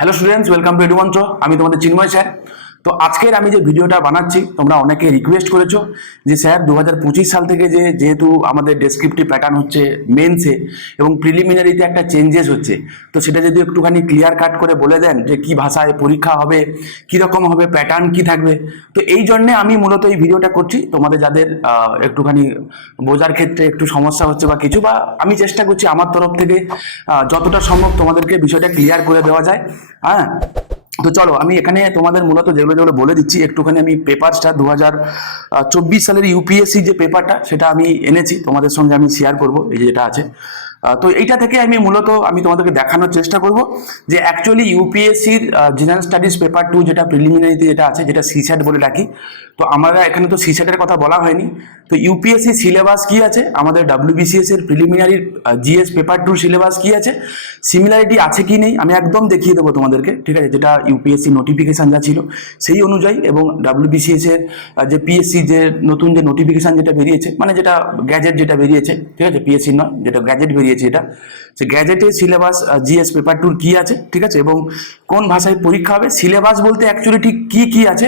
Hello students welcome to Edumantra আমি তোমাদের চিন্ময় sir. তো আজকের আমি যে ভিডিওটা বানাচ্ছি, তোমরা অনেকে রিকোয়েস্ট করেছ যে স্যার দু হাজার পঁচিশ সাল থেকে যে যেহেতু আমাদের ডেসক্রিপটিভ প্যাটার্ন হচ্ছে মেন্সে এবং প্রিলিমিনারিতে একটা চেঞ্জেস হচ্ছে, তো সেটা যদি একটুখানি ক্লিয়ার কাট করে বলে দেন যে কি ভাষায় পরীক্ষা হবে, কীরকম হবে প্যাটার্ন কি থাকবে, তো এই জন্যে আমি মূলত এই ভিডিওটা করছি। তোমাদের যাদের একটুখানি বোঝার ক্ষেত্রে একটু সমস্যা হচ্ছে বা কিছু বা আমি চেষ্টা করছি আমার তরফ থেকে যতটা সম্ভব তোমাদেরকে বিষয়টা ক্লিয়ার করে দেওয়া যায়। হ্যাঁ? তো চলো, আমি এখানে তোমাদের মূলত যেগুলো যেগুলো বলে দিচ্ছি, একটুখানি আমি পেপারসটা দু হাজার চব্বিশ সালের ইউপিএসসি যে পেপারটা সেটা আমি এনেছি। তোমাদের সঙ্গে আমি শেয়ার করব, এই যেটা আছে। তো এইটা থেকে আমি মূলত আমি তোমাদেরকে দেখানোর চেষ্টা করব যে অ্যাকচুয়ালি ইউপিএসসির জেনারেল স্টাডিজ পেপার টু যেটা প্রিলিমিনারিতে যেটা আছে, যেটা সিস্যাট বলে ডাকি তো আমরা এখানে তো সিস্যাটের কথা বলা হয়নি, তো ইউপিএসসি সিলেবাস কি আছে? আমাদের ডাব্লিউবিসিএস এর প্রিলিমিনারি জিএস পেপার টুর সিলেবাস কি আছে? সিমিলারিটি আছে কি নেই? আমি একদম দেখিয়ে দেবো তোমাদেরকে, ঠিক আছে? যেটা ইউপিএসসি নোটিফিকেশান যা ছিল, সেই অনুযায়ী এবং ডাব্লিউবিসিএস এর যে পিএসসি যে নতুন যে নোটিফিকেশান যেটা বেরিয়েছে মানে যেটা গ্যাজেট যেটা বেরিয়েছে, ঠিক আছে? পিএসসি নয়, যেটা গ্যাজেট বেরিয়েছে এটা। সে গ্যাজেটের সিলেবাস জিএস পেপার টুর কি আছে, ঠিক আছে? এবং কোন ভাষায় পরীক্ষা হবে, সিলেবাস বলতে অ্যাকচুয়ালি ঠিক কী কী আছে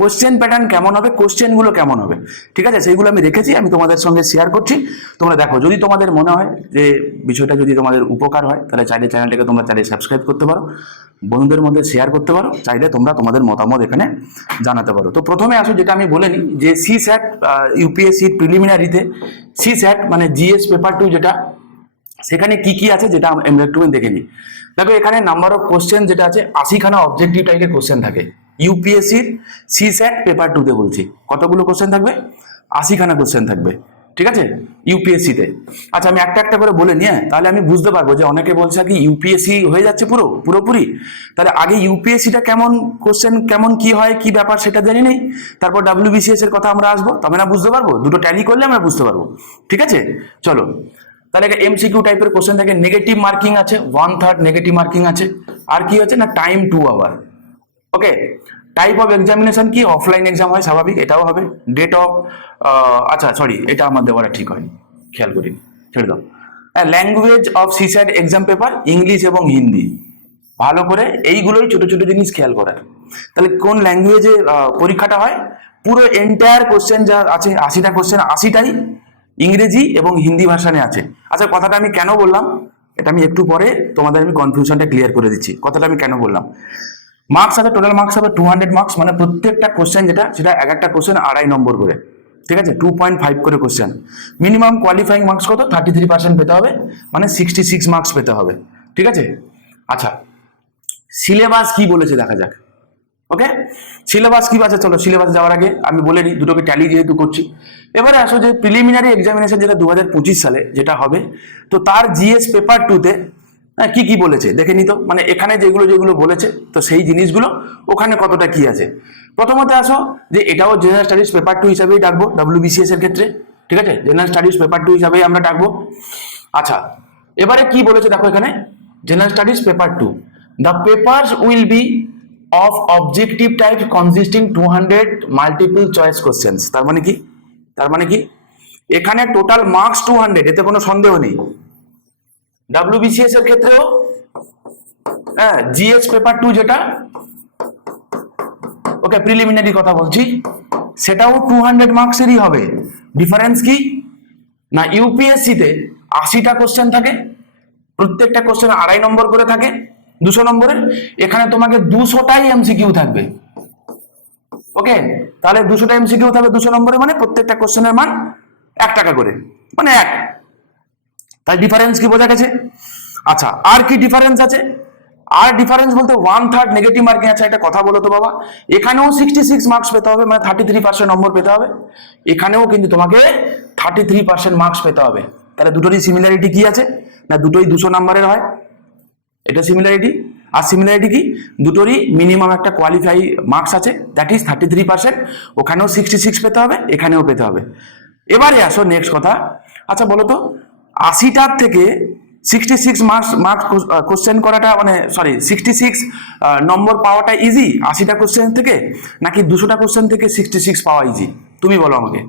কোশ্চেন প্যাটার্ন কেমন হবে কোশ্চেনগুলো কেমন হবে, ঠিক আছে? সেইগুলো আমি রেখেছি, আমি তোমাদের সঙ্গে শেয়ার করছি। তোমরা দেখো, যদি তোমাদের মনে হয় যে বিষয়টা যদি তোমাদের উপকার হয়, তাহলে চাইলে চ্যানেলটাকে তোমরা চাইলে সাবস্ক্রাইব করতে পারো। বন্ধুদের মধ্যে শেয়ার করতে পারো, চাইলে তোমরা তোমাদের মতামত এখানে জানাতে পারো। তো প্রথমে আসো, যেটা আমি বলে নিই যে সি স্যাট ইউপিএসসি প্রিলিমিনারিতে সি স্যাট মানে জিএস পেপার টু যেটা সেখানে কি কি আছে যেটা আমরা একটু দেখে নিই। দেখো, এখানে নাম্বার অফ কোশ্চেন যেটা আছে, আশিখানা অবজেক্টিভ টাইপের কোশ্চেন থাকে। ইউপিএসসির সি স্যাট পেপার টুতে বলছি। কতগুলো কোশ্চেন থাকবে? আশিখানা কোশ্চেন থাকবে। ঠিক আছে? ইউপিএসসিতে আচ্ছা আমি একটা একটা করে বলে নিয়ে তাহলে আমি বুঝতে পারব যে অনেকে বলছে কি ইউপিএসসি হয়ে যাচ্ছে পুরো, পুরোপুরি? তাহলে আগে ইউপিএসসিটা কেমন কোশ্চেন কেমন কি হয়, কি ব্যাপার সেটা জানি নেই। তারপর ডাব্লিউবিসিএস এর কথা আমরা আসব। তবে না, বুঝতে পারব? দুটো ট্যালি করলে আমরা বুঝতে পারব। ঠিক আছে? চলো। তাহলে একটা এমসিকিউ টাইপের কোশ্চেন থাকে নেগেটিভ মার্কিং আছে ওয়ান থার্ড নেগেটিভ মার্কিং আছে। আর কি হচ্ছে না time two hour okay type of examination কি? অফলাইন এক্সাম হয়, স্বাভাবিক, এটাও হবে। ডেট অফ আচ্ছা সরি এটা আমার দেওয়াটা ঠিক হয়নি। খেয়াল করি ছেড়ে দাও। Language of seaside exam paper English এবং হিন্দি ভালো করে এইগুলোই ছোট ছোট জিনিস খেয়াল করার। তাহলে কোন ল্যাঙ্গুয়েজে পরীক্ষাটা হয়? পুরো এন্টায়ার কোশ্চেন যা আছে, আশিটা কোশ্চেন আশিটাই ইংরেজি এবং হিন্দি ভাষানে আছে। আচ্ছা কথাটা আমি কেন বললাম? এটা আমি একটু পরে তোমাদের আমি কনফিউশনটা ক্লিয়ার করে দিচ্ছি। কথাটা আমি কেন বললাম? মার্কস হবে টোটাল মার্কস হবে টু হান্ড্রেড মার্কস মানে প্রত্যেকটা কোশ্চেন যেটা, সেটা এক একটা কোশ্চেন আড়াই নম্বর করে। ঠিক আছে? টু পয়েন্ট ফাইভ করে কোশ্চেন মিনিমাম কোয়ালিফাইং মার্কস কত? থার্টি থ্রি পার্সেন্ট পেতে হবে মানে সিক্সটি সিক্স মার্কস পেতে হবে। ঠিক আছে? আচ্ছা সিলেবাস কি বলেছে দেখা যাক। ওকে সিলেবাস কি আছে চলো সিলেবাস যাওয়ার আগে আমি বলে নিই, দুটোকে ট্যালি যেহেতু করছি। এবারে আসো যে প্রিলিমিনারি এক্সামিনেশন যেটা দু হাজার পঁচিশ সালে যেটা হবে, তো তার জিএস পেপার টুতে হ্যাঁ কি কি বলেছে? দেখে নিত মানে এখানে যেগুলো যেগুলো বলেছে, তো সেই জিনিসগুলো, ওখানে কতটা কি আছে? প্রথমত আসো যে এটাও জেনারেল স্টাডিজ পেপার টু হিসাবেই ডাকবো ডাব্লিউবিসিএস এর ক্ষেত্রে। ঠিক আছে? জেনারেল স্টাডিজ পেপার টু হিসাবেই আমরা ডাকবো। আচ্ছা এবারে কি বলেছে দেখো এখানে? General studies paper two the papers will be of objective type consisting two hundred multiple choice questions তার মানে কি? তার মানে কি? এখানে টোটাল মার্কস টু হান্ড্রেড এতে কোনো সন্দেহ নেই। ডাব্লিউবিসিএস এর ক্ষেত্রেও হ্যাঁ জিএস পেপার টু যেটা, ওকে প্রিলিমিনারি কথা বলছি, সেটাও টু হান্ড্রেড মার্কসেরই হবে। ডিফারেন্স কি? না ইউপিএসসিতে আশিটা কোশ্চেন থাকে, প্রত্যেকটা কোশ্চেন আড়াই নম্বর করে থাকে দুশো নম্বরের এখানে তোমাকে দুশোটাই এমসিকিউ থাকবে। ওকে? তাহলে দুশোটা এমসিকিউ থাকবে দুশো নম্বরে মানে প্রত্যেকটা কোশ্চেনের মান এক টাকা করে। মানে এক। তাই ডিফারেন্স কি বোঝা গেছে? আচ্ছা আর কি ডিফারেন্স আছে? আর ডিফারেন্স বলতে ওয়ান থার্ড নেগেটিভ মার্কিং আছে, একটা কথা বলো তো বাবা। এখানেও সিক্সটি সিক্স মার্কস পেতে হবে মানে থার্টি থ্রি পার্সেন্ট নম্বর পেতে হবে। এখানেও কিন্তু তোমাকে থার্টি থ্রি পার্সেন্ট মার্কস পেতে হবে। তাহলে দুটোরই সিমিলারিটি কি আছে? না দুটোই দুশো নাম্বারের হয়? এটা সিমিলারিটি আর সিমিলারিটি কি? দুটোরই মিনিমাম একটা কোয়ালিফাই মার্কস আছে that is thirty three percent ওখানেও সিক্সটি সিক্স পেতে হবে, এখানেও পেতে হবে। এবারে আসো নেক্সট কথা। আচ্ছা বলো তো, আশিটার থেকে sixty six marks marks question করাটা মানে সরি সিক্সটি সিক্স নম্বর পাওয়াটা ইজি আশিটা কোশ্চেন থেকে? নাকি দুশোটা কোশ্চেন থেকে সিক্সটি সিক্স পাওয়া ইজি তুমি বলো আমাকে।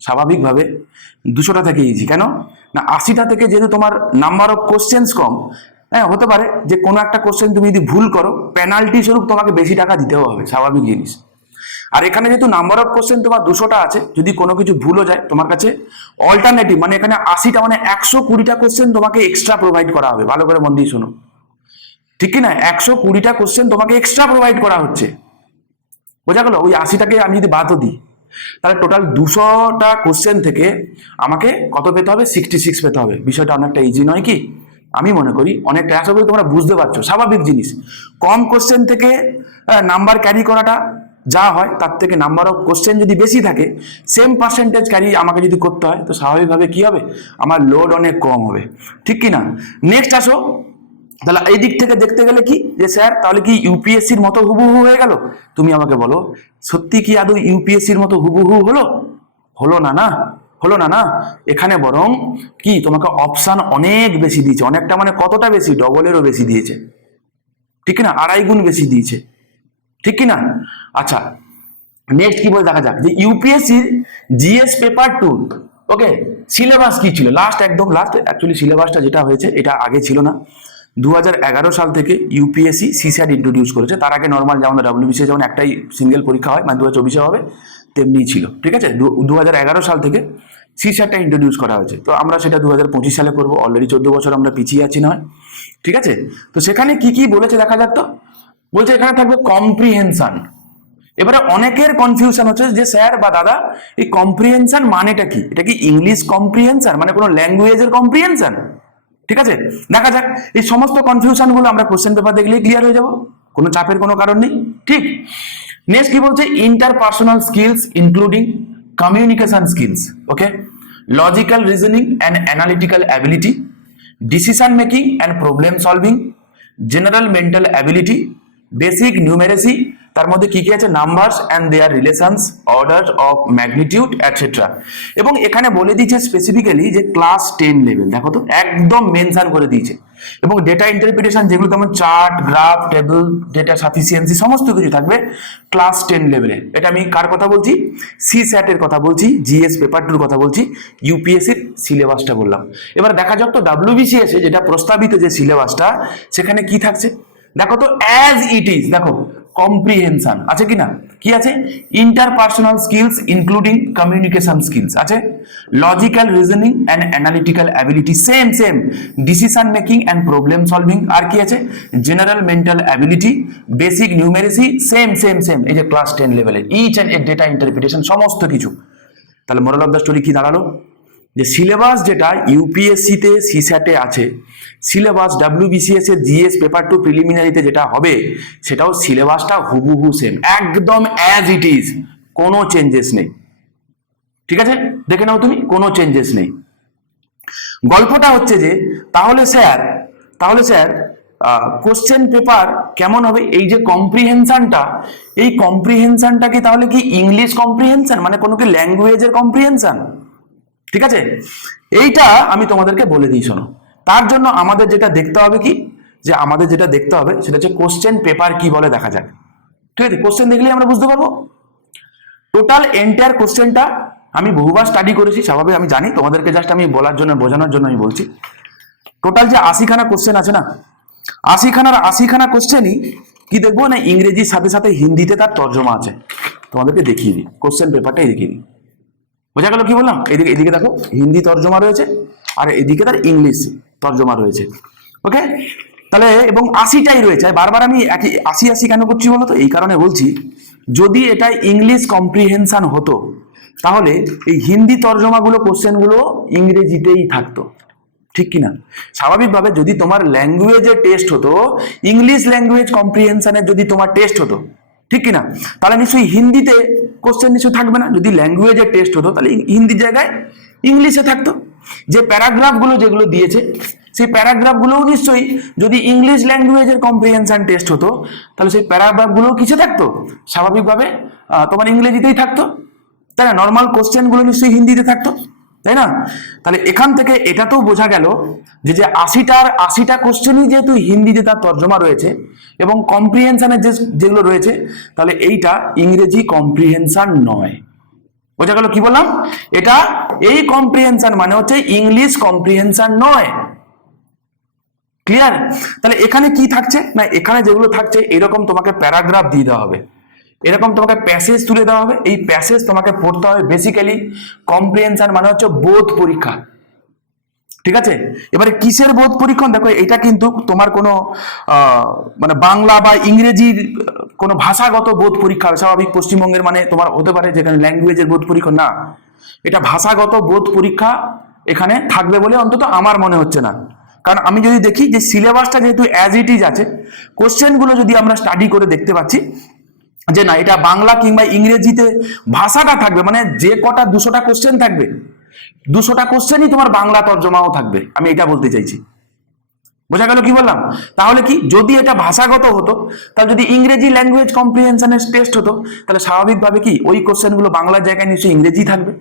স্বাভাবিকভাবে দুশোটা থেকে ইজি কেন? না, আশিটা থেকে যেহেতু তোমার নাম্বার অফ কোশ্চেন্স কম হ্যাঁ হতে পারে যে কোনো একটা কোশ্চেন তুমি যদি ভুল করো পেনাল্টি স্বরূপ তোমাকে বেশি টাকা দিতেও হবে, স্বাভাবিক জিনিস। আর এখানে যেহেতু নাম্বার অফ কোশ্চেন তোমার দুশোটা আছে, যদি কোনো কিছু ভুলও যায়, তোমার কাছে অল্টারনেটিভ মানে এখানে আশিটা মানে একশো কুড়িটা কোশ্চেন তোমাকে এক্সট্রা প্রোভাইড করা হবে। ভালো করে মন দিয়ে শোনো। ঠিক কি না? একশো কুড়িটা কোশ্চেন তোমাকে এক্সট্রা প্রোভাইড করা হচ্ছে। বোঝা গেল? ওই আশিটাকে আমি যদি বাদও দিই, তাহলে টোটাল দুশোটা কোশ্চেন থেকে আমাকে কত পেতে হবে? সিক্সটি সিক্স পেতে হবে। বিষয়টা অনেকটা ইজি নয় কি? আমি মনে করি অনেকটা, আশা করি তোমরা বুঝতে পারছ, স্বাভাবিক জিনিস। কম কোশ্চেন থেকে নাম্বার ক্যারি করাটা যা হয়, তার থেকে নাম্বার অফ কোশ্চেন যদি বেশি থাকে সেম পার্সেন্টেজ ক্যারি আমাকে যদি করতে হয়, তো স্বাভাবিকভাবে কি হবে? আমার লোড অনেক কম হবে। ঠিক কি না? নেক্সট আসো। তাহলে এই দিক থেকে দেখতে গেলে কি? যে স্যার তাহলে কি ইউপিএসসির মতো হুবহু হয়ে গেল? তুমি আমাকে বলো, সত্যি কি আদৌ ইউপিএসসির মতো হুবহু হলো? হলো না না? হলো না না? এখানে বরং কি তোমাকে অপশান অনেক বেশি দিয়েছে। অনেকটা মানে কতটা বেশি? ডবলেরও বেশি দিয়েছে। ঠিক না আড়াই গুণ বেশি দিয়েছে। ঠিক কি না আচ্ছা নেক্সট কি বলে দেখা যাক? যে ইউপিএসসির GS paper two okay syllabus কি ছিল? লাস্ট একদম লাস্ট অ্যাকচুয়ালি সিলেবাসটা যেটা হয়েছে, এটা আগে ছিল না। দু হাজার এগারো সাল থেকে ইউপিএসসি সিস্যাট ইন্ট্রোডিউস করেছে। তার আগে নর্মাল যেমন ডাব্লিউবিসি যেমন একটাই সিঙ্গেল পরীক্ষা হয় মানে দু হবে। তেমনি ছিল, ঠিক আছে? দু হাজার এগারো সাল থেকে সি সিস্যাটটা ইন্ট্রোডিউস করা হয়েছে। তো আমরা সেটা দু হাজার পঁচিশ সালে করব। অলরেডি চোদ্দ বছর আমরা পিছিয়ে আছি নয়, ঠিক আছে? তো সেখানে কি কি বলেছে দেখা যাক তো? বলছে এখানে থাকবে কম্প্রিহেনশন এবারে অনেকের কনফিউশন হচ্ছে যে স্যার বা দাদা, এই কম্প্রিহেনশন মানেটা কি? এটা কি ইংলিশ কম্প্রিহেনশন মানে কোনো ল্যাঙ্গুয়েজের কম্প্রিহেনশন ঠিক আছে? দেখা যাক। এই সমস্ত কনফিউশনগুলো আমরা কোশ্চেন পেপার দেখলেই ক্লিয়ার হয়ে যাব। কোনো চাপের কোনো কারণ নেই। ঠিক? নেক্সট কি বলছে? Interpersonal skills including communication skills okay logical reasoning and analytical ability decision making and problem solving general mental ability basic numeracy তার মধ্যে কি কি আছে? Numbers and their relations order of magnitude etcetera এবং এখানে বলে দিয়েছে স্পেসিফিক্যালি যে ক্লাস টেন লেভেল দেখো তো, একদম মেনশন করে দিয়েছে। এবং ডেটা ইন্টারপ্রিটেশন যেগুলো তেমন chart graph table data sufficiency সমস্ত কিছু থাকবে ক্লাস টেন লেভেলে এটা আমি কার কথা বলছি? সি স্যাটের কথা বলছি জিএস পেপার টুর কথা বলছি ইউপিএসসির সিলেবাসটা বললাম। এবার দেখা যাক তো ডাব্লিউবিসিএস যেটা প্রস্তাবিত যে সিলেবাসটা সেখানে কি থাকছে? দেখো তো অ্যাজ ইট ইজ দেখো কম্প্রিহেনশন আছে কি না কি আছে? Interpersonal skills including communication skills আছে? Logical reasoning and analytical ability same same decision making and problem solving আর কি আছে? General mental ability basic numeracy same same same এই যে ক্লাস টেন লেভেলে ইচ অ্যান্ড এর ডেটা ইন্টারপ্রিটেশন সমস্ত কিছু। তাহলে মোরাল অফ দ্য স্টোরি কি দাঁড়াল? যে সিলেবাস যেটা ইউপিএসসিতে সিস্যাটে আছে সিলেবাস ডাব্লিউবিসিএস এর জিএস পেপার টু প্রিলিমিনারিতে যেটা হবে, সেটাও সিলেবাসটা হুবহু সেম একদম অ্যাজ ইট ইজ কোনো চেঞ্জেস নেই। ঠিক আছে? দেখে নাও তুমি, কোনো চেঞ্জেস নেই। গল্পটা হচ্ছে যে, তাহলে স্যার তাহলে স্যার কোশ্চেন পেপার কেমন হবে? এই যে কম্প্রিহেনশনটা এই কম্প্রিহেনশনটা কি তাহলে কি ইংলিশ কম্প্রিহেনশন মানে কোনো কি ল্যাঙ্গুয়েজের কম্প্রিহেনশন ঠিক আছে? এইটা আমি তোমাদেরকে বলে দিই, শোনো। তার জন্য আমাদের যেটা দেখতে হবে কি? যে আমাদের যেটা দেখতে হবে সেটা হচ্ছে কোশ্চেন পেপার কি বলে দেখা যাক। ঠিক আছে? কোশ্চেন দেখলেই আমরা বুঝতে পারব। টোটাল এন্টায়ার কোশ্চেনটা আমি বহুবার স্টাডি করেছি, স্বাভাবিক আমি জানি, তোমাদেরকে জাস্ট আমি বলার জন্য, বোঝানোর জন্য আমি বলছি। টোটাল যে আশিখানা কোশ্চেন আছে না? আশিখানার আশিখানা কোশ্চেনই কি দেখব? না ইংরেজির সাথে সাথে হিন্দিতে তার তর্জমা আছে। তোমাদেরকে দেখিয়ে দিই। কোশ্চেন পেপারটাই দেখিয়ে দিই। বোঝা গেল কি বললাম? এদিকে এদিকে দেখো, হিন্দি তর্জমা রয়েছে, আর এদিকে তার ইংলিশ তর্জমা রয়েছে। ওকে তাহলে এবং আশিটাই রয়েছে। বারবার আমি একই আশি আশি কেন করছি বলো তো? এই কারণে বলছি, যদি এটা ইংলিশ কম্প্রিহেনশন হতো, তাহলে এই হিন্দি তর্জমাগুলো, কোশ্চেনগুলো ইংরেজিতেই থাকতো। ঠিক কিনা? স্বাভাবিকভাবে যদি তোমার ল্যাঙ্গুয়েজের টেস্ট হতো, ইংলিশ ল্যাঙ্গুয়েজ কম্প্রিহেনশনের যদি তোমার টেস্ট হতো ঠিক কিনা? তাহলে নিশ্চয়ই হিন্দিতে কোশ্চেন নিশ্চয়ই থাকবে না। যদি ল্যাঙ্গুয়েজের টেস্ট হতো, তাহলে হিন্দির জায়গায় ইংলিশে থাকতো। যে প্যারাগ্রাফগুলো যেগুলো দিয়েছে, সেই প্যারাগ্রাফগুলোও নিশ্চয়ই যদি ইংলিশ ল্যাঙ্গুয়েজের কম্প্রিহেনশন টেস্ট হতো, তাহলে সেই প্যারাগ্রাফগুলোও কিসে থাকতো। স্বাভাবিকভাবে তোমার ইংরেজিতেই থাকতো। তাই না? নর্মাল কোশ্চেনগুলো নিশ্চয়ই হিন্দিতে থাকতো। তাই না? তাহলে এখান থেকে এটাতেও বোঝা গেল যে যে আশিটার আশিটা কোশ্চেনই যেহেতু হিন্দিতে তার তর্জমা রয়েছে এবং কম্প্রিহেনশনের যে, যেগুলো রয়েছে, তাহলে এইটা ইংরেজি কম্প্রিহেনশন নয়। বোঝা গেল কি বললাম? এটা এই কম্প্রিহেনশন মানে হচ্ছে ইংলিশ কম্প্রিহেনশন নয়। ক্লিয়ার তাহলে এখানে কি থাকছে? না, এখানে যেগুলো থাকছে, এরকম তোমাকে প্যারাগ্রাফ দিয়ে দেওয়া হবে। এরকম তোমাকে প্যাসেজ তুলে দেওয়া হবে। এই প্যাসেজ তোমাকে পড়তে হবে বেসিক্যালি কম্প্রিহেনশন মানে হচ্ছে বোধ পরীক্ষা। ঠিক আছে? এবারে কিসের বোধ পরীক্ষণ? দেখো, এটা কিন্তু তোমার কোনো মানে বাংলা বা ইংরেজির কোনো ভাষাগত বোধ পরীক্ষা, স্বাভাবিক পশ্চিমবঙ্গের মানে তোমার হতে পারে যেখানে ল্যাঙ্গুয়েজের বোধ পরীক্ষা না। এটা ভাষাগত বোধ পরীক্ষা এখানে থাকবে বলে অন্তত আমার মনে হচ্ছে না। কারণ আমি যদি দেখি যে সিলেবাসটা যেহেতু অ্যাজ ইট ইজ আছে কোশ্চেনগুলো যদি আমরা স্টাডি করে দেখতে পাচ্ছি যে না, এটা বাংলা কিংবা ইংরেজিতে ভাষাটা থাকবে মানে যে কটা দুশোটা কোশ্চেন থাকবে, দুশোটা কোশ্চেনই তোমার বাংলা তর্জমাও থাকবে, আমি এটা বলতে চাইছি। বোঝা গেল কি বললাম? তাহলে কি, যদি এটা ভাষাগত হতো, তাহলে যদি ইংরেজি ল্যাঙ্গুয়েজ কম্প্রিহেনশনের টেস্ট হতো, তাহলে স্বাভাবিকভাবে কি, ওই কোশ্চেনগুলো বাংলার জায়গায় নিশ্চয়ই ইংরেজি থাকবে?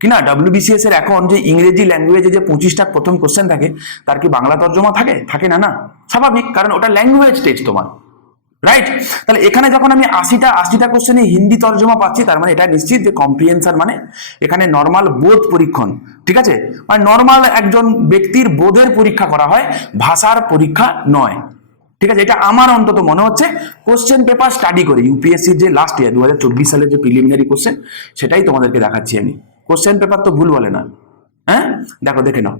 কি না ডাব্লিউবিসিএস এর এখন যে ইংরেজি ল্যাঙ্গুয়েজে যে পঁচিশটা প্রথম কোশ্চেন থাকে, তার কি বাংলা তর্জমা থাকে? থাকে না না। স্বাভাবিক, কারণ ওটা ল্যাঙ্গুয়েজ টেস্ট তোমার। রাইট তাহলে এখানে যখন আমি আশিটা আশিটা কোশ্চেনে হিন্দি তর্জমা পাচ্ছি, তার মানে এটা নিশ্চিত যে কম্প্রিহেনশন মানে এখানে নর্মাল বোধ পরীক্ষণ, ঠিক আছে? মানে নর্মাল একজন ব্যক্তির বোধের পরীক্ষা করা হয়, ভাষার পরীক্ষা নয়। ঠিক আছে? এটা আমার অন্তত মনে হচ্ছে। কোশ্চেন পেপার স্টাডি করে ইউপিএসসির যে লাস্ট ইয়ার দু হাজার চব্বিশ সালের যে প্রিলিমিনারি কোশ্চেন সেটাই তোমাদেরকে দেখাচ্ছি আমি। কোশ্চেন পেপার তো ভুল বলে না। হ্যাঁ? দেখো, দেখে নাও।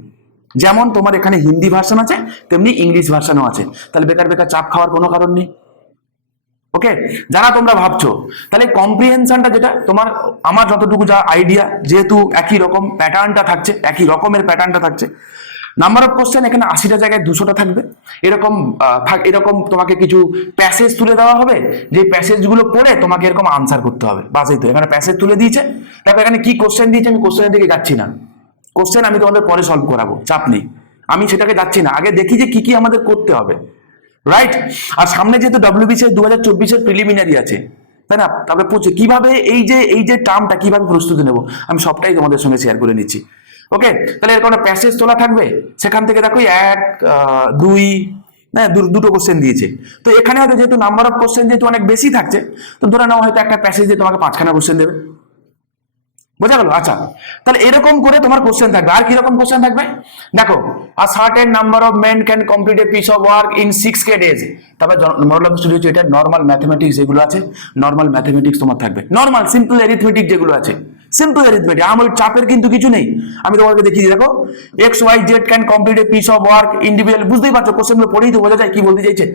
যেমন তোমার এখানে হিন্দি ভার্সন আছে, তেমনি ইংলিশ ভার্সনও আছে। তাহলে বেকার বেকার চাপ খাওয়ার কোনো কারণ নেই। ওকে যারা তোমরা ভাবছ, তাহলে কম্প্রিহেনশনটা যেটা, তোমার, আমার যতটুকু যা আইডিয়া যেহেতু একই রকম প্যাটার্নটা থাকছে, একই রকমের প্যাটার্নটা থাকছে। নাম্বার অফ কোশ্চেন এখানে আশিটা জায়গায় দুশোটা থাকবে। এরকম এরকম তোমাকে কিছু প্যাসেজ তুলে দেওয়া হবে, যে প্যাসেজগুলো পড়ে তোমাকে এরকম আনসার করতে হবে। বাস এই তো, এখানে প্যাসেজ তুলে দিয়েছে। তারপর এখানে কি কোশ্চেন দিয়েছে, আমি কোশ্চেনের দিকে যাচ্ছি না। কোশ্চেন আমি তোমাদের পরে সলভ করাবো, চাপ নেই। আমি সেটাকে যাচ্ছি না। আগে দেখি যে কি কি আমাদের করতে হবে। রাইট আর সামনে যেহেতু ডব্লিউবিসি দু হাজার চব্বিশের প্রিলিমিনারি আছে, তাই না? তারপরে পৌঁছে কীভাবে এই যে এই যে টার্মটা কীভাবে প্রস্তুতি নেব? আমি সবটাই তোমাদের সঙ্গে শেয়ার করে নিচ্ছি। ওকে তাহলে এরকম একটা প্যাসেজ তোলা থাকবে? সেখান থেকে দেখো এক দুই হ্যাঁ দুটো কোশ্চেন দিয়েছে। তো এখানে হয়তো যেহেতু নাম্বার অফ কোশ্চেন যেহেতু অনেক বেশি থাকছে, তো ধরে নাও হয়তো একটা প্যাসেজে তোমাকে পাঁচখানা কোশ্চেন দেবে। বোঝা গেল? আচ্ছা। তাহলে এরকম করে তোমার কোশ্চেন থাকবে। আর কীরকম কোশ্চেন থাকবে? দেখো a certain number of men can complete a piece of work in six K days তারপর মডেল অফ স্টুডিও এটা। নর্মাল ম্যাথমেটিক্স যেগুলো আছে নর্মাল ম্যাথমেটিক্স তোমার থাকবে। নর্মাল সিম্পল অ্যারিথমেটিক যেগুলো আছে। সিম্পল অ্যারিথমেটিক আমার চাপের কিন্তু কিছু নেই। আমি তোমাকে দেখিয়ে দেখো। X Y Z can complete a piece of work individual বুঝতেই পারছ কোশ্চেনগুলো পড়েই তো বোঝা যায় কি বলতে চাইছে।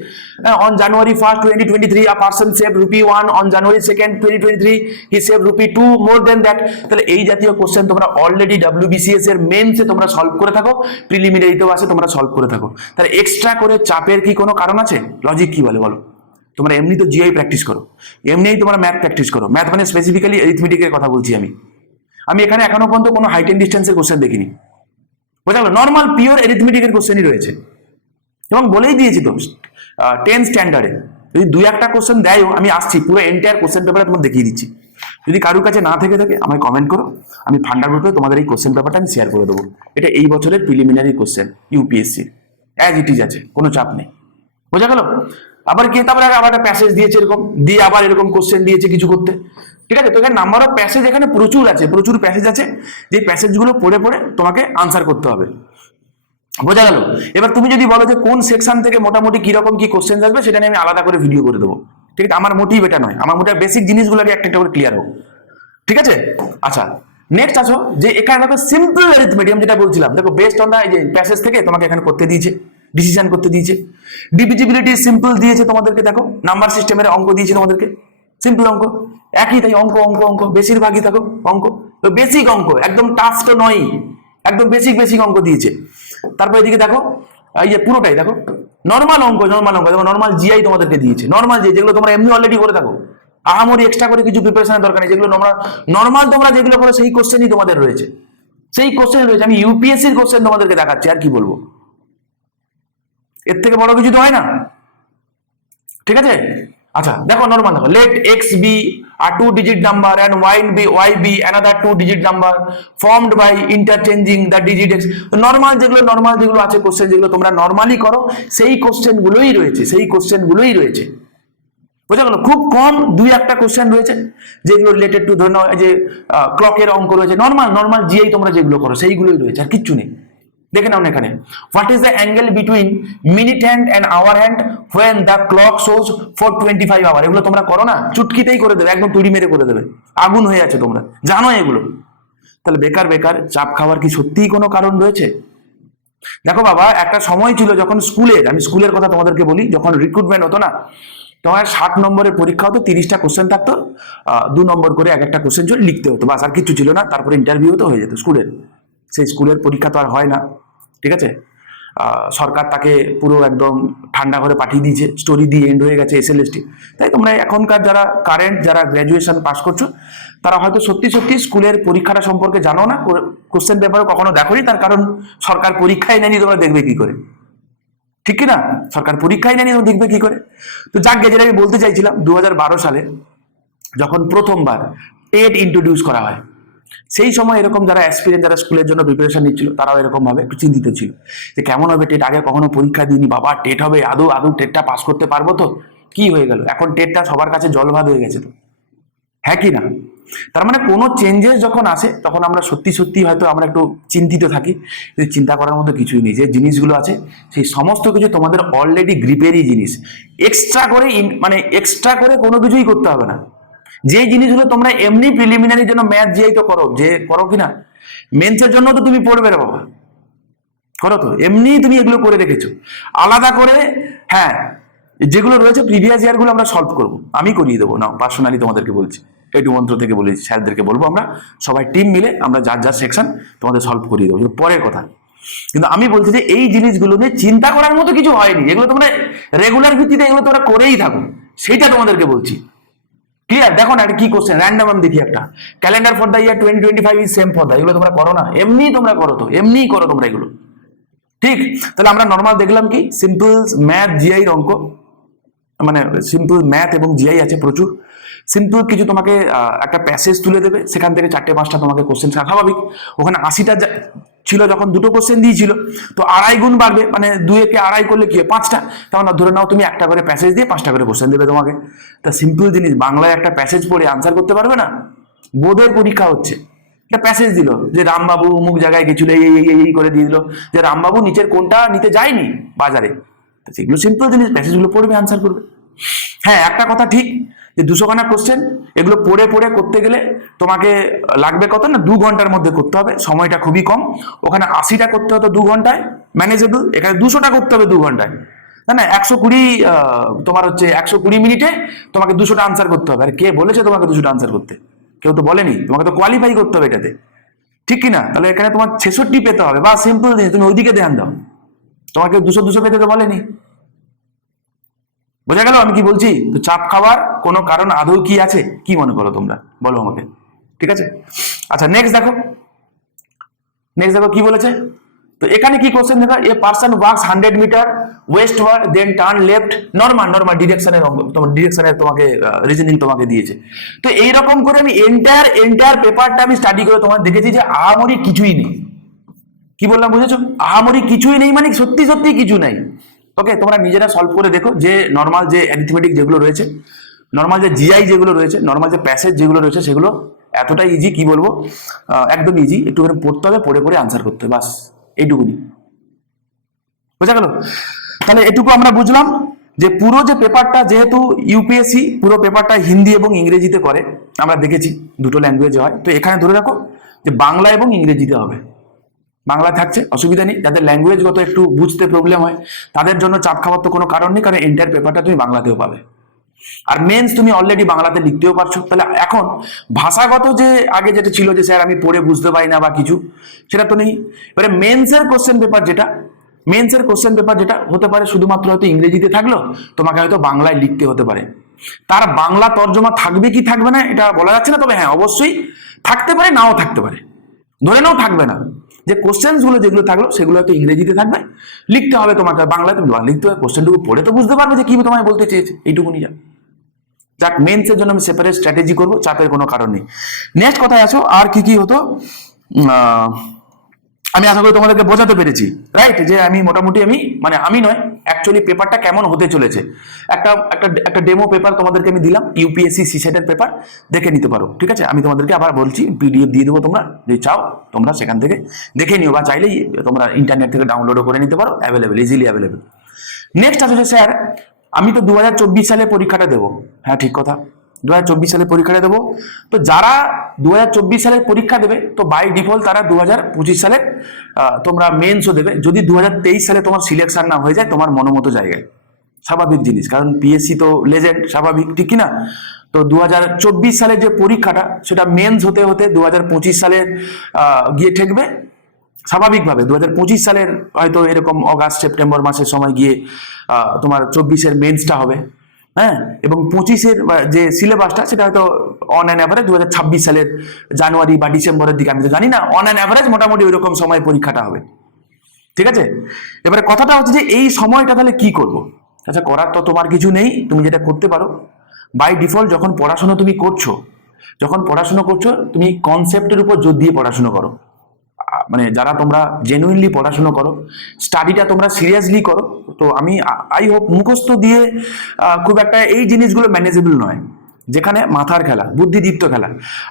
On January first twenty twenty three a person save rupee one on January second twenty twenty three he save rupee two more than that তাহলে এই জাতীয় কোশ্চেন তোমরা অলরেডি ডাব্লিউবিসিএস এর মেন্সে তোমরা সলভ করে থাকো। প্রিলিমিনারিতেও আছে, তোমরা সলভ করে থাকো। তাহলে এক্সট্রা করে চাপের কি কোনো কারণ আছে? লজিক কি বলে বলো? তোমরা এমনি তো জিআই প্র্যাকটিস করো। এমনিই তোমরা ম্যাথ প্র্যাকটিস করো। ম্যাথ মানে স্পেসিফিক্যালি অ্যারিথমেটিকের কথা বলছি আমি। আমি এখানে এখনও পর্যন্ত কোনো হাইট এন্ড ডিস্টেন্সের কোশ্চেন দেখিনি। বোঝা গেল? নর্মাল পিওর অ্যারিথমেটিকের কোশ্চেনই রয়েছে। এবং বলেই দিয়েছি তো টেন স্ট্যান্ডার্ডে যদি দুই একটা কোশ্চেন দেয়ও, আমি আসছি, পুরো এন্টায়ার কোশ্চেন পেপারে তোমার দেখিয়ে দিচ্ছি। যদি কারোর কাছে না থেকে থাকে, আমায় কমেন্ট করো। আমি ফান্ডা গ্রুপে তোমাদের এই কোশ্চেন পেপারটা আমি শেয়ার করে দেবো। এটা এই বছরের preliminary question UPSC as it is আছে, কোনো চাপ নেই। বোঝা গেল? আবার কি তারপরে আবার একটা প্যাসেজ দিয়েছে এরকম, দিয়ে আবার এরকম কোশ্চেন দিয়েছে কিছু করতে। ঠিক আছে? তো এখানে নাম্বার অফ প্যাসেজ এখানে প্রচুর আছে, প্রচুর প্যাসেজ আছে। যে প্যাসেজগুলো পড়ে পড়ে তোমাকে আনসার করতে হবে। বোঝা গেল? এবার তুমি যদি বলো যে কোন সেকশন থেকে মোটামুটি কীরকম কি কোশ্চেন আসবে, সেটা নিয়ে আমি আলাদা করে ভিডিও করে দেবো। ঠিক আছে? আমার মোটিভ এটা নয়। আমার মোটিভ বেসিক জিনিসগুলো আগে একটা একটা করে ক্লিয়ার হোক। ঠিক আছে? আচ্ছা নেক্সট আসো, যে এখানে দেখো সিম্পল অ্যারিথমেটিক যেটা বলছিলাম। দেখো বেস্ট অন দা এই যে প্যাসেজ থেকে তোমাকে এখানে করতে দিয়েছে। ডিসিশন করতে দিয়েছে। ডিভিজিবিলিটি সিম্পল দিয়েছে তোমাদেরকে, দেখো নাম্বার সিস্টেমের অঙ্ক দিয়েছে তোমাদেরকে। সিম্পল অঙ্ক। একই তাই অঙ্ক অঙ্ক অঙ্ক। বেশিরভাগই থাকো অঙ্ক। তো বেসিক অঙ্ক, একদম টাফ তো নয় একদম বেসিক বেসিক অঙ্ক দিয়েছে। তারপর এদিকে দেখো, এই যে পুরোটাই দেখো নর্মাল অঙ্ক নর্মাল অঙ্ক, দেখো নর্মাল জিআই তোমাদেরকে দিয়েছে। নর্মাল যে যেগুলো তোমরা এমনি অলরেডি করে থাকো। আহামরি এক্সট্রা করে কিছু প্রিপারেশনের দরকার নেই। যেগুলো তোমরা নর্মাল তোমরা যেগুলো করো, সেই কোশ্চেনই তোমাদের রয়েছে। সেই কোশ্চেন রয়েছে। আমি ইউপিএসসির কোশ্চেন তোমাদেরকে দেখাচ্ছি, আর কি বলব? এর থেকে বড় কিছু তো হয় না। ঠিক আছে? আচ্ছা দেখো নর্মাল দেখো। Let X be a two digit number and Y be Y be another two digit number formed by interchanging the digit X normal যেগুলো নর্মাল যেগুলো আছে কোশ্চেন যেগুলো তোমরা নর্মালি করো, সেই কোশ্চেন গুলোই রয়েছে, সেই কোশ্চেন গুলোই রয়েছে। বোঝা গেল খুব কম দুই একটা কোশ্চেন রয়েছে, যেগুলো রিলেটেড টু ধরে যে ক্লকের অঙ্ক রয়েছে। নর্মাল নর্মাল জিআই তোমরা যেগুলো করো, সেইগুলোই রয়েছে, আর কিচ্ছু নেই। দেখে নাও এখানে। What is the angle between minute hand and hour hand when the clock shows four twenty five hour এগুলো তোমরা করো না, চুটকিতেই করে দেবে, একদম তুড়ি মেরে করে দেবে। আগুন হয়ে আছে তোমরা। জানো এগুলো। তাহলে বেকার বেকার, চাপ খাওয়ার কি সত্যিই কোনো কারণ রয়েছে? দেখো বাবা, একটা সময় ছিল যখন স্কুলের আমি স্কুলের কথা তোমাদেরকে বলি, যখন রিক্রুটমেন্ট হতো না, তোমার ষাট নম্বরের পরীক্ষা হতো, তিরিশটা কোশ্চেন থাকতো দু নম্বর করে এক একটা কোশ্চেন লিখতে হতো, বাস আর কিছু ছিল না, তারপরে ইন্টারভিউ তো হয়ে যেত স্কুলের। সেই স্কুলের পরীক্ষা তো আর হয় না, ঠিক আছে? সরকার তাকে পুরো একদম ঠান্ডা করে পাঠিয়ে দিয়েছে স্টোরি দিয়ে এন্ড হয়ে গেছে এস তাই তোমরা এখনকার যারা কারেন্ট যারা গ্র্যাজুয়েশন পাস করছ, তারা হয়তো সত্যি সত্যি স্কুলের পরীক্ষাটা সম্পর্কে জানো না কোশ্চেন পেপারে কখনো দেখোনি, তার কারণ সরকার পরীক্ষায় নেয়নি, তোমরা দেখবে কি করে? ঠিক না? সরকার পরীক্ষায় নেয়নি, তোমরা দেখবে কি করে? তো যাক যেটা আমি বলতে চাইছিলাম, দু হাজার বারো সালে যখন প্রথমবার টেট ইন্ট্রোডিউস করা হয় সেই সময় এরকম যারা অ্যাসপিরেন্ট যারা স্কুলের জন্য প্রিপারেশন নিচ্ছিল, তারাও এরকম ভাবে একটু চিন্তিত ছিল যে কেমন হবে টেট আগে কখনো পরীক্ষা দিইনি, বাবা টেট হবে, আদৌ আদৌ টেটটা পাস করতে পারব তো? কি হয়ে গেল? এখন টেটটা সবার কাছে জলভাত হয়ে গেছে তো। হ্যাঁ কি না? তার মানে কোনো চেঞ্জেস যখন আসে, তখন আমরা সত্যি সত্যি হয়তো আমরা একটু চিন্তিত থাকি চিন্তা করার মতো কিছুই নেই। যে জিনিসগুলো আছে, সেই সমস্ত কিছু তোমাদের অলরেডি গ্রিপেরই জিনিস। এক্সট্রা করে মানে এক্সট্রা করে কোনো কিছুই করতে হবে না। যে জিনিসগুলো তোমরা এমনি প্রিলিমিনারির জন্য ম্যাথ যেই তো করো, যে করো কিনা মেন্সের জন্য তো তুমি পড়বে রে বাবা। করো তো এমনি তুমি এগুলো করে রেখেছো। আলাদা করে হ্যাঁ যেগুলো রয়েছে প্রিভিয়াস ইয়ারগুলো আমরা সলভ করব। আমি করিয়ে দেবো না পার্সোনালি তোমাদেরকে বলছি। একটু মন্ত্র থেকে বলেছি স্যারদেরকে বলব আমরা, সবাই টিম মিলে আমরা যার যার সেকশন তোমাদের সলভ করিয়ে দেবো। পরের কথা। কিন্তু আমি বলছি যে এই জিনিসগুলো নিয়ে চিন্তা করার মতো কিছু হয়নি। এগুলো তোমরা রেগুলার ভিত্তিতে এগুলো তোমরা করেই থাকো। সেইটা তোমাদেরকে বলছি। ক্লিয়ার দেখো না এটা কি কোশ্চেন র্যান্ডম আমি দেখি একটা। Calendar for the year twenty twenty five is same for the এগুলো তোমরা করো না। এমনি তোমরা করো তো এমনি করো তোমরা এগুলো। ঠিক? তাহলে আমরা নর্মাল দেখলাম কি? সিম্পল ম্যাথ জিআই অঙ্ক। মানে সিম্পল ম্যাথ এবং জিআই আছে প্রচুর। সিম্পল কিছু তোমাকে একটা প্যাসেজ তুলে দেবে। সেখান থেকে চারটে, পাঁচটা তোমাকে কোশ্চেন স্বাভাবিক। ওখানে আশিটা ছিল যখন দুটো কোশ্চেন দিয়েছিল। তো আড়াই গুণ বাড়বে মানে দুয়েকে আড়াই করলে কি? পাঁচটা। তখন ধরে নাও তুমি একটা করে প্যাসেজ দিয়ে পাঁচটা করে কোশ্চেন দেবে তোমাকে। তা সিম্পল জিনিস, বাংলায় একটা প্যাসেজ পড়ে আনসার করতে পারবে না? বোধের পরীক্ষা হচ্ছে। একটা প্যাসেজ দিল, যে রামবাবু অমুক জায়গায় গেছিল, এই এই, এই- করে দিয়ে দিল। যে রামবাবু নিচের কোনটা নিতে যায়নি বাজারে। সেগুলো সিম্পল জিনিস প্যাসেজগুলো পড়বে আনসার করবে। হ্যাঁ একটা কথা ঠিক। যে দুশো খানা কোশ্চেন এগুলো পড়ে পড়ে করতে গেলে তোমাকে লাগবে কত না? দু ঘণ্টার মধ্যে করতে হবে, সময়টা খুবই কম। ওখানে আশিটা করতে হতো দু ঘন্টায় ম্যানেজেবল এখানে দুশোটা করতে হবে দু ঘন্টায়। না না, একশো কুড়ি তোমার হচ্ছে একশো কুড়ি মিনিটে তোমাকে দুশোটা আনসার করতে হবে। আর কে বলেছে তোমাকে দুশোটা আনসার করতে? কেউ তো বলেনি। তোমাকে তো কোয়ালিফাই করতে হবে এটাতে। ঠিক কি না তাহলে এখানে তোমার ছেষট্টি পেতে হবে। বা সিম্পল জিনিস, তুমি ওইদিকে ধ্যান দাও। তোমাকে দুশো দুশো পেতে তো বলেনি। বোঝা গেল আমি কি বলছি? তো চাপ খাওয়ার কোনো কারণ আদৌ কি আছে? কি মনে করো তোমরা? বলো আমাকে। ঠিক আছে? আচ্ছা নেক্সট দেখো। নেক্সট দেখো কি বলেছে? তো এখানে কি কোশ্চেন দেখো? A person works hundred metre westward then turn left normal normal ডিরেকশনের তোমার ডিরেকশনের তোমাকে রিজনিং তোমাকে দিয়েছে। তো এইরকম করে আমি এন্টায়ার এন্টায়ার পেপারটা আমি স্টাডি করে তোমার দেখেছি যে আহামরি কিছুই নেই। কি বললাম, বুঝেছ? আহামরি কিছুই নেই মানে সত্যি সত্যি কিছু নাই। ওকে তোমরা নিজেরা সলভ করে দেখো যে নর্মাল যে অ্যারিথমেটিক যেগুলো রয়েছে নর্মাল যে জিআই যেগুলো রয়েছে নর্মাল যে প্যাসেজ যেগুলো রয়েছে, সেগুলো এতটাই ইজি কি বলব? একদম ইজি একটুখানি পড়তে হবে, পড়ে পড়ে আনসার করতে হবে, বাস, এইটুকুনি। বোঝা গেল? তাহলে এটুকু আমরা বুঝলাম যে পুরো যে পেপারটা যেহেতু ইউপিএসসি পুরো পেপারটা হিন্দি এবং ইংরেজিতে করে, আমরা দেখেছি, দুটো ল্যাঙ্গুয়েজে হয়। তো এখানে ধরে রাখো যে বাংলা এবং ইংরেজিতে হবে। বাংলা থাকছে, অসুবিধা নেই। যাদের ল্যাঙ্গুয়েজগত একটু বুঝতে প্রবলেম হয়, তাদের জন্য চাপ খাওয়ার তো কোনো কারণ নেই, কারণ এন্টার পেপারটা তুমি বাংলাতেও পাবে। আর মেন্স তুমি অলরেডি বাংলাতে লিখতেও পারছ। তাহলে এখন ভাষাগত যে আগে যেটা ছিল যে, স্যার, আমি পড়ে বুঝতে পারি না বা কিছু, সেটা তো নেই। এবারে মেন্সের কোশ্চেন পেপার যেটা মেন্সের কোশ্চেন পেপার যেটা হতে পারে শুধুমাত্র হয়তো ইংরেজিতে থাকল তোমাকে হয়তো বাংলায় লিখতে হতে পারে। তার বাংলা তর্জমা থাকবে কি থাকবে না, এটা বলা যাচ্ছে না, তবে হ্যাঁ অবশ্যই থাকতে পারে, নাও থাকতে পারে। ধরে নাও থাকবে না। যে কোশ্চেনগুলো যেগুলো থাকল সেগুলো হয়তো ইংরেজিতে থাকবে, লিখতে হবে তোমাকে বাংলাতে লিখতে হবে কোশ্চেনটুকু পড়ে তো বুঝতে পারবে যে কি তোমায় বলতে চেয়েছে, এইটুকুনি যা। যাক মেন্সের জন্য আমি সেপারেট স্ট্র্যাটেজি করব, চাপের কোনো কারণ নেই। নেক্সট কথায় আসো, আর কি কি হতো? আমি আশা করি তোমাদেরকে বোঝাতে পেরেছি রাইট যে আমি মোটামুটি আমি মানে আমি নয় অ্যাকচুয়ালি পেপারটা কেমন হতে চলেছে? একটা একটা একটা ডেমো পেপার তোমাদেরকে আমি দিলাম ইউপিএসসি সিসেটের পেপার দেখে নিতে পারো, ঠিক আছে? আমি তোমাদেরকে আবার বলছি পিডিএফ দিয়ে দেবো তোমরা যদি চাও, তোমরা সেখান থেকে দেখে নিও বা চাইলেই তোমরা ইন্টারনেট থেকে ডাউনলোডও করে নিতে পারো অ্যাভেলেবেল ইজিলি অ্যাভেলেবেল নেক্সট আছে স্যার আমি তো দু হাজার চব্বিশ সালে পরীক্ষাটা দেবো। হ্যাঁ ঠিক কথা। দু হাজার চব্বিশ সালে পরীক্ষাটা দেবো। তো যারা দু হাজার চব্বিশ সালের পরীক্ষা দেবে, তো বাই ডিফল্ট তারা দু হাজার পঁচিশ সালে তোমরা মেন্সও দেবে। যদি দুহাজার তেইশ সালে তোমার সিলেকশন না হয়ে যায়, তোমার মনোমতো জায়গায়। স্বাভাবিক জিনিস, কারণ পিএসসি তো লেজেন্ড স্বাভাবিক, ঠিক কি না তো দু হাজার চব্বিশ সালের যে পরীক্ষাটা, সেটা মেন্স হতে হতে দু সালের গিয়ে ঠেকবে। স্বাভাবিকভাবে দু হাজার পঁচিশ সালের হয়তো এরকম অগাস্ট, সেপ্টেম্বর মাসের সময় গিয়ে তোমার চব্বিশের মেন্সটা হবে। হ্যাঁ? এবং পঁচিশের যে সিলেবাসটা সেটা হয়তো অন অ্যান অ্যাভারেজ দু ছাব্বিশ সালের জানুয়ারি বা ডিসেম্বরের দিকে, আমি তো জানি না অন অ্যান অ্যাভারেজ মোটামুটি ওইরকম সময় পরীক্ষাটা হবে। ঠিক আছে? এবারে কথাটা হচ্ছে যে, এই সময়টা তাহলে কি করব? আচ্ছা করার তো তোমার কিছু নেই, তুমি যেটা করতে পারো। বাই ডিফল্ট যখন পড়াশোনা তুমি করছ, যখন পড়াশোনা করছ, তুমি কনসেপ্টের উপর জোর দিয়ে পড়াশোনা করো। মানে যারা তোমরা জেনুইনলি পড়াশোনা করো স্টাডিটা তোমরা সিরিয়াসলি করো, তো আমি আই হোপ মুখস্থ দিয়ে খুব একটা এই জিনিসগুলো ম্যানেজেবল নয়। যেখানে মাথার খেলা, বুদ্ধিদীপ্ত খেলা।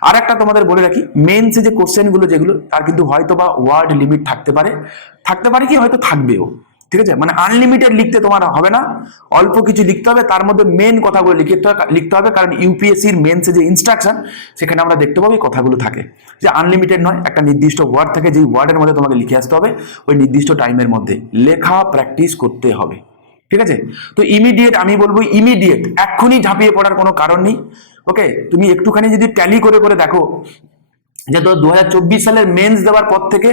আর একটা তোমাদের বলে রাখি মেন্সে যে কোশ্চেনগুলো যেগুলো, তার কিন্তু হয়তো বা ওয়ার্ড লিমিট থাকতে পারে। থাকতে পারে কি হয়তো থাকবেও। ঠিক আছে? মানে আনলিমিটেড লিখতে তোমার হবে না। অল্প কিছু লিখতে হবে, তার মধ্যে মেন কথাগুলো লিখতে লিখতে হবে, কারণ ইউপিএসসির মেন্সে যে ইনস্ট্রাকশন সেখানে আমরা দেখতে পাবো কথাগুলো থাকে। যে আনলিমিটেড নয়, একটা নির্দিষ্ট ওয়ার্ড থাকে, যেই ওয়ার্ডের মধ্যে তোমাকে লিখে আসতে হবে, ওই নির্দিষ্ট টাইমের মধ্যে। লেখা প্র্যাকটিস করতে হবে। ঠিক আছে? তো ইমিডিয়েট আমি বলব ইমিডিয়েট এক্ষুনি ঝাঁপিয়ে পড়ার কোনো কারণ নেই। ওকে তুমি একটুখানি যদি ট্যালি করে করে দেখো যে তো দু হাজার চব্বিশ সালের মেন্স দেওয়ার পর থেকে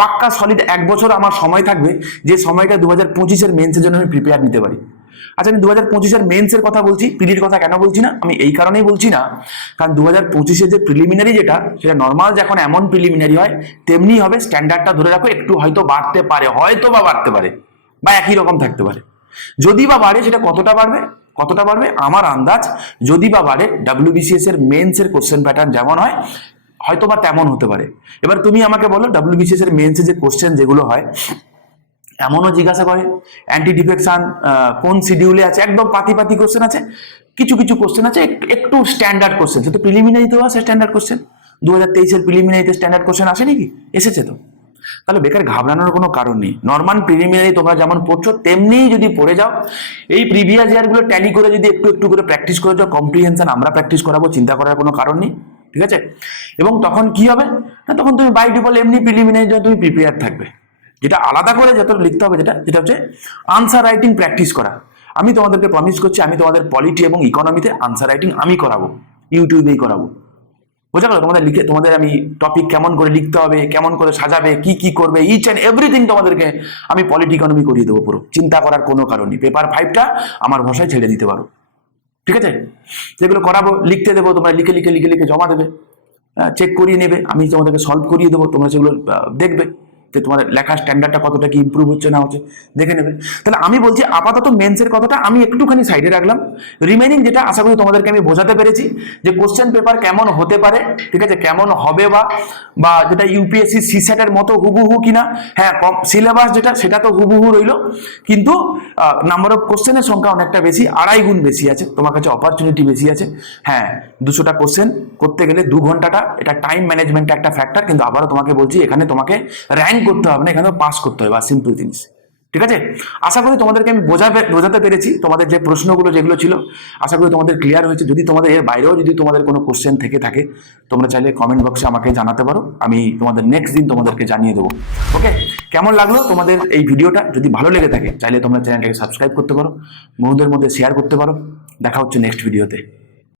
পাক্কা সলিড এক বছর আমার সময় থাকবে, যে সময়টা দু হাজার পঁচিশের মেন্সের জন্য আমি প্রিপেয়ার নিতে পারি। আচ্ছা আমি দু হাজার পঁচিশের মেন্সের কথা বলছি পিলির কথা কেন বলছি না? আমি এই কারণেই বলছি না, কারণ দু হাজার পঁচিশের যে প্রিলিমিনারি যেটা, সেটা নর্মাল যখন এমন প্রিলিমিনারি হয়, তেমনি হবে স্ট্যান্ডার্ডটা ধরে রাখো, একটু হয়তো বাড়তে পারে, হয়তো বা বাড়তে পারে, বা একই রকম থাকতে পারে। যদি বা বাড়ে, সেটা কতটা বাড়বে? কতটা বাড়বে? আমার আন্দাজ, যদি বা বাড়ে ডাব্লিউবিসিএস এর মেন্স এর কোশ্চেন প্যাটার্ন যেমন হয় হয়তো বা তেমন হতে পারে। এবার তুমি আমাকে বলো ডাব্লিউবিসিএস এর মেন্সে যে কোশ্চেন যেগুলো হয়, এমনও জিজ্ঞাসা করে? অ্যান্টি ডিফেকশন কোন শিডিউলে আছে? একদম পাতি পাতি কোশ্চেন আছে। কিছু কিছু কোশ্চেন আছে একটু স্ট্যান্ডার্ড কোশ্চেন সে তো প্রিলিমিনারিতেও আছে স্ট্যান্ডার্ড কোশ্চেন দু হাজার তেইশের প্রিলিমিনারিতে স্ট্যান্ডার্ড কোশ্চেন আসে নাকি? এসেছে তো। তাহলে বেকার ঘাবড়ানোর কোনো কারণ নেই। নর্মাল প্রিলিমিনারি তোমরা যেমন পড়ছো তেমনি যদি পড়ে যাও, এই প্রিভিয়াস ইয়ারগুলো ট্যালি করে যদি একটু একটু করে প্র্যাকটিস করে যাও কম্প্রিহেনশন আমরা প্র্যাকটিস করাবো, চিন্তা করার কোনো কারণ নেই। ঠিক আছে? এবং তখন কি হবে? না, তখন তুমি বাই ডিফল্ট এমনি প্রিলিমিনারি জন্য তুমি প্রিপেয়ার থাকবে। যেটা আলাদা করে যত লিখতে হবে, যেটা যেটা হচ্ছে আনসার রাইটিং প্র্যাকটিস করা। আমি তোমাদেরকে প্রমিস করছি, আমি তোমাদের পলিটি এবং ইকোনমিতে আনসার রাইটিং আমি করাবো। ইউটিউবেই করাবো। বোঝা গেল? তোমাদের লিখে তোমাদের আমি টপিক কেমন করে লিখতে হবে, কেমন করে সাজাবে, কি কি করবে ইচ অ্যান্ড এভরিথিং তোমাদেরকে আমি পলিটি ইকোনমি করিয়ে দেবো পুরো। চিন্তা করার কোনো কারণ নেই। পেপার ফাইভটা আমার ভাষায় ছেড়ে দিতে পারো। ঠিক আছে? যেগুলো করাবো, লিখতে দেবো, তোমরা লিখে লিখে লিখে লিখে জমা দেবে। চেক করিয়ে নেবে, আমি তোমাদেরকে সলভ করিয়ে দেবো, তোমরা সেগুলো দেখবে। যে তোমার লেখার স্ট্যান্ডার্ডটা কতটা কি ইম্প্রুভ হচ্ছে না হচ্ছে, দেখে নেবে। তাহলে আমি বলছি, আপাতত মেন্সের কথাটা আমি একটুখানি সাইডে রাখলাম। রিমেনিং যেটা, আশা করি তোমাদেরকে আমি বোঝাতে পেরেছি যে কোশ্চেন পেপার কেমন হতে পারে, ঠিক আছে? কেমন হবে বা বা যেটা ইউপিএসসি সিসেটের মতো হুবহু কিনা হ্যাঁ কম সিলেবাস যেটা, সেটা তো হুবহু রইল। কিন্তু নাম্বার অফ কোশ্চেনের সংখ্যা অনেকটা বেশি, আড়াই গুণ বেশি আছে, তোমার কাছে অপরচুনিটি বেশি আছে। হ্যাঁ দুশোটা কোশ্চেন করতে গেলে দু ঘন্টাটা, এটা টাইম ম্যানেজমেন্ট একটা ফ্যাক্টর কিন্তু আবারও তোমাকে বলছি, এখানে তোমাকে র্যাঙ্ক করতে হবে না এখানে পাস করতে হবে বা সিম্পল জিনিস। ঠিক আছে? আশা করি তোমাদেরকে আমি বোঝাবে, বোঝাতে পেরেছি। তোমাদের যে প্রশ্নগুলো যেগুলো ছিল, আশা করি তোমাদের ক্লিয়ার হয়েছে। যদি তোমাদের, এর বাইরেও যদি তোমাদের কোনো কোশ্চেন থেকে থাকে, তোমরা চাইলে কমেন্ট বক্সে আমাকে জানাতে পারো। আমি তোমাদের নেক্সট দিন তোমাদেরকে জানিয়ে দেবো। ওকে কেমন লাগল তোমাদের এই ভিডিওটা? যদি ভালো লেগে থাকে, চাইলে তোমরা চ্যানেলটাকে সাবস্ক্রাইব করতে পারো, বন্ধুদের মধ্যে শেয়ার করতে পারো। দেখা হচ্ছে নেক্সট ভিডিওতে